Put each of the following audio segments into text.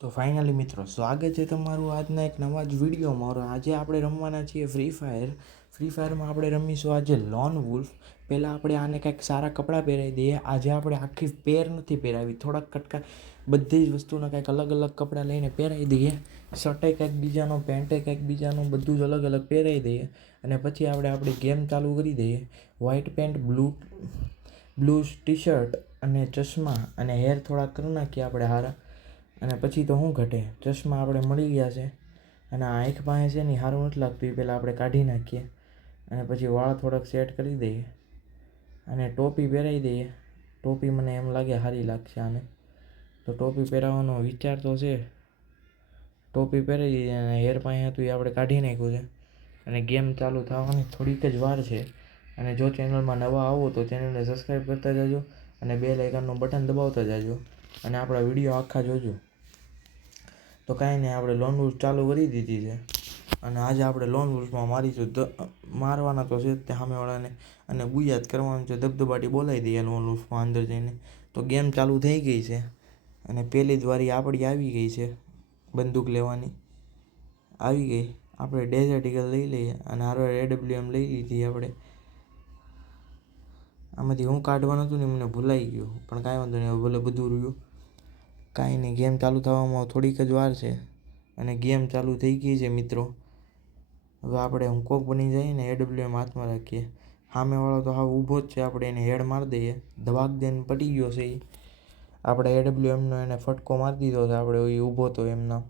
તો ફાઇનલી મિત્રો સ્વાગત છે તમારું આજના એક નવા જ વિડીયોમાં. આજે આપણે રમવાના છીએ ફ્રી ફાયરમાં આપણે રમીશું આજે લોન વુલ્ફ. પહેલાં આપણે આને કંઈક સારા કપડાં પહેરાવી દઈએ. આજે આપણે આખી પેર નથી પહેરાવી, થોડાક કટકા બધી જ વસ્તુના કંઈક અલગ અલગ કપડાં લઈને પહેરાવી દઈએ. શર્ટે કંઈક બીજાનો, પેન્ટે કંઈક બીજાનું, બધું જ અલગ અલગ પહેરાવી દઈએ. અને પછી આપણે આપણી ગેમ ચાલુ કરી દઈએ. White pant, blue T shirt અને ચશ્મા અને હેર થોડાક કરી નાખીએ આપણે હારા. અને પછી તો શું ઘટે, ચશ્મા આપણે મળી ગયા છે. અને આ આંખ પાસે છે ને સારું નથી લાગતું, એ પહેલાં આપણે કાઢી નાખીએ. અને પછી વાળ થોડાક સેટ કરી દઈએ અને ટોપી પહેરાવી દઈએ. ટોપી મને એમ લાગે સારી લાગશે આને, તો ટોપી પહેરાવવાનો વિચાર તો છે. ટોપી પહેરાવી દઈએ અને હેર પાસે હતું એ આપણે કાઢી નાખ્યું છે. અને ગેમ ચાલુ થવાની થોડીક જ વાર છે. અને જો ચેનલમાં નવા આવો તો ચેનલને સબસ્ક્રાઈબ કરતા જજો અને બેલ આઇકનનું બટન દબાવતા જજો અને આપણા વિડીયો આખા જોજો. તો કાંઈ નહીં, આપણે લોન વુલ્ફ ચાલુ કરી દીધી છે. અને આજે આપણે લોન વુલ્ફમાં મારીશું. મારવાના તો છે જ તે સામેવાળાને, અને બુયાદ કરવાનું છે. ધબધબાટી બોલાવી દઈએ લોન વુલ્ફમાં અંદર જઈને. તો ગેમ ચાલુ થઈ ગઈ છે અને પહેલી જ વારી આપણી આવી ગઈ છે. બંદૂક લેવાની આવી ગઈ. આપણે ડેઝર્ટ ઈગલ લઈ લઈએ અને AWM લઈ લીધી આપણે. આમાંથી હું કાઢવાનું હતું ને મને ભૂલાઈ ગયું, પણ કાંઈ વાંધો નહીં, હવે ભલે બધું રહ્યું. કાંઈ નહીં, ગેમ ચાલુ થવામાં થોડીક જ વાર છે અને ગેમ ચાલુ થઈ ગઈ છે મિત્રો. હવે આપણે હુંકોક બની જઈએ ને AWM હાથમાં રાખીએ. સામેવાળો તો હાવ ઊભો જ છે, આપણે એને હેડ મારી દઈએ. ધવાક દેન પટી ગયો છે એ. આપણે AWMનો એને ફટકો મારી દીધો છે આપણે, એ ઊભો તો એમના.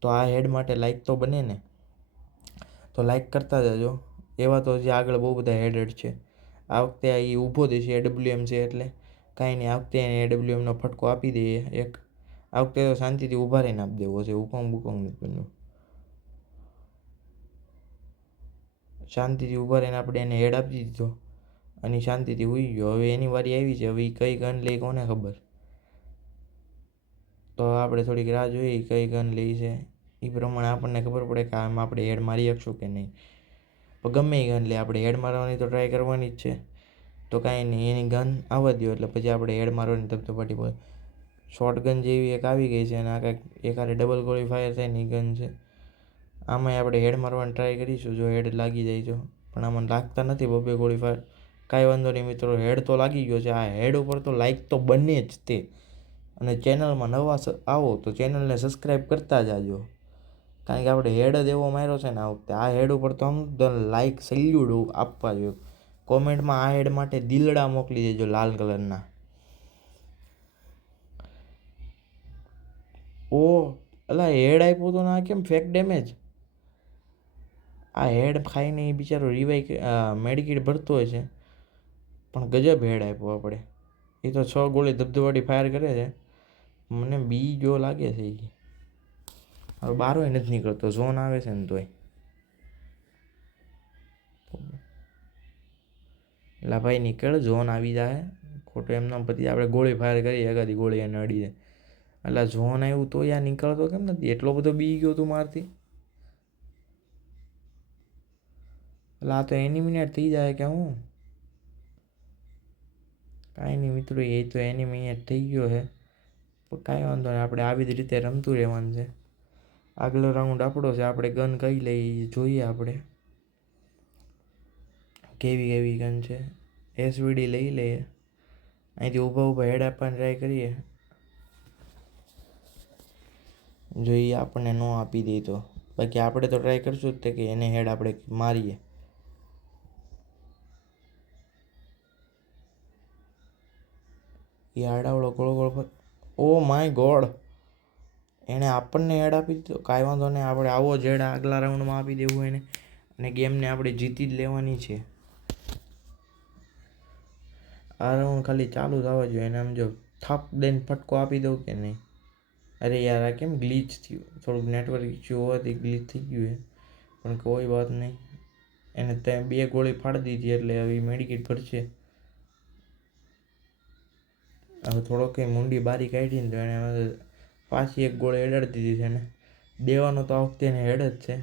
તો આ હેડ માટે લાઈક તો બને ને, તો લાઈક કરતા જજો. એવા તો જે આગળ બહુ બધા હેડ છે. આ વખતે એ ઊભો થશે AWM છે એટલે કાંઈ નહીં, આ વખતે એને AWMનો ફટકો આપી દઈએ એક. આ વખતે તો શાંતિથી ઊભા રહીને આપી દેવો છે, હુકમ નથી બન્યું. શાંતિથી ઊભા રહીને આપણે એને હેડ આપી દીધો અને શાંતિથી સૂઈ ગયો. હવે એની વારી આવી છે, હવે એ કઈ ગન લે કોને ખબર. તો આપણે થોડીક રાહ જોઈએ કઈ ગન લે છે, એ પ્રમાણે આપણને ખબર પડે કે આમાં આપણે હેડ મારી શકશું કે નહીં. પણ ગમે એ ગન લે, આપણે હેડ મારવાની તો ટ્રાય કરવાની જ છે. તો કાંઈ નહીં, એની ગન આવવા દો એટલે પછી આપણે હેડ મારવાની ધબધબાટી બોલ. શોર્ટ ગન જેવી એક આવી ગઈ છે અને આ કાંઈક એક હારે ડબલ ગોળી ફાયર થાય ને એ ગન છે. આમાંય આપણે હેડ મારવાની ટ્રાય કરીશું જો હેડ લાગી જાય તો. પણ આમાં લાગતા નથી, બબે ગોળી ફાયર. કાંઈ વાંધો નહીં મિત્રો, હેડ તો લાગી ગયો છે. આ હેડ ઉપર તો લાઈક તો બને જ તે. અને ચેનલમાં નવા આવો તો ચેનલને સબસ્ક્રાઈબ કરતા જાજો, કારણ કે આપણે હેડ જ એવો માર્યો છે ને આ વખતે. આ હેડ ઉપર તો આમ લાઈક સેલ્યુટ આપવા જોઈએ. કોમેન્ટમાં આ હેડ માટે દિલડા મોકલી દેજો લાલ કલરના. ઓ અલા, હેડ આપ્યો તો ને આ કેમ ફેક ડેમેજ. આ હેડ ખાઈને એ બિચારો મેડિકેટ ભરતો હોય છે, પણ ગજબ હેડ આપ્યો આપણે. એ તો 6 ગોળી ધબધબાટી ફાયર કરે છે. મને બી જો લાગે છે એ. હવે બારોય નથી નીકળતો, ઝોન આવે છે ને તોય. એટલે ભાઈ નીકળ, ઝોન આવી જાય. ખોટું એમના પછી આપણે ગોળી ફાયર કરીએ, એકાદી ગોળી એને અડી જાય. એટલે ઝોન આવ્યું તો યાર નીકળતો કેમ નથી? એટલો બધો બી ગયો તું મારથી. એટલે આ તો એનિમિનેટ થઈ જાય કે હું? કાંઈ નહીં મિત્રો, એ તો એનિમિનેટ થઈ ગયો છે. પણ કાંઈ વાંધો નહીં, આપણે આવી જ રીતે રમતું રહેવાનું છે. આગલો રાઉન્ડ આપણો છે. આપણે ગન કઈ લઈ જોઈએ, આપણે કેવી કેવી ગન છે. SVD લઈ લઈએ. અહીંથી ઊભા ઊભા હેડ આપવાની ટ્રાય કરીએ. જો એ આપણને ન આપી દે તો બાકી આપણે તો ટ્રાય કરશું જ તે કે એને હેડ આપણે મારીએ. એ આડાવડો ગોળ ગોળ. ઓ માય ગોડ, એણે આપણને હેડ આપી દીધો. કાંઈ વાંધો નહીં, આપણે આવો જ હેડ આગલા રાઉન્ડમાં આપી દેવું એને. અને ગેમને આપણે જીતી જ લેવાની છે. આ રાઉન્ડ ખાલી ચાલુ થવા જોઈએ એને. આમ જો થપ દઈને ફટકો આપી દઉં કે નહીં. અરે યાર, આ કેમ ગ્લિચ થયું? થોડુંક નેટવર્ક ઇશ્યુ હોવાથી ગ્લિચ થઈ ગયું છે, પણ કોઈ વાત નહીં. એને ત્યાં 2 ગોળી ફાડી દીધી એટલે હવે મેડિકેટ ભરશે. હવે થોડોક કંઈ મૂંડી બારી કાઢીને તો એને પાછી 1 ગોળી એડાડી દીધી છે. એને દેવાનો તો આ વખતે એને હેડ જ છે.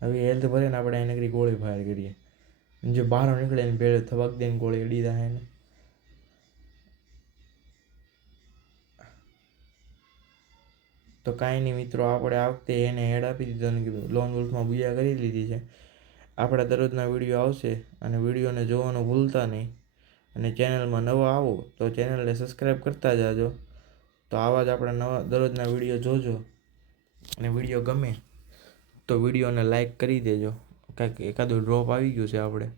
હવે હેલ્થ ભરે ને આપણે એને કરી ગોળી ફાયર કરીએ. જો બહાર નીકળે ને પહેલે થબક દઈને ગોળી અડી જાય એને. તો કાંઈ નહીં મિત્રો, આપણે આ વખતે એને એડ આપી દીધો અને કીધું લોન વુલ્ફમાં બુયા કરી લીધી છે. આપણા દરરોજના વિડીયો આવશે અને વિડીયોને જોવાનું ભૂલતા નહીં. અને ચેનલમાં નવા આવો તો ચેનલને સબસ્ક્રાઈબ કરતા જાજો. તો આવા જ આપણા નવા દરરોજના વિડીયો જોજો. અને વિડીયો ગમે તો વિડીયોને લાઈક કરી દેજો. કાંઈક એકાદું ડ્રોપ આવી ગયું છે, આપણે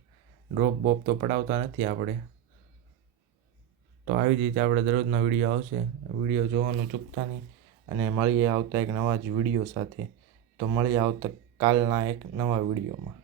ડ્રોપ બોપ તો પડાવતા નથી આપણે. તો આવી જ રીતે આપણે દરરોજના વિડીયો આવશે. વિડીયો જોવાનું ચૂકતા નહીં. અને મળીએ આવતા એક નવા જ વિડીયો સાથે. તો મળીએ આવતા કાલના એક નવા વિડીયોમાં.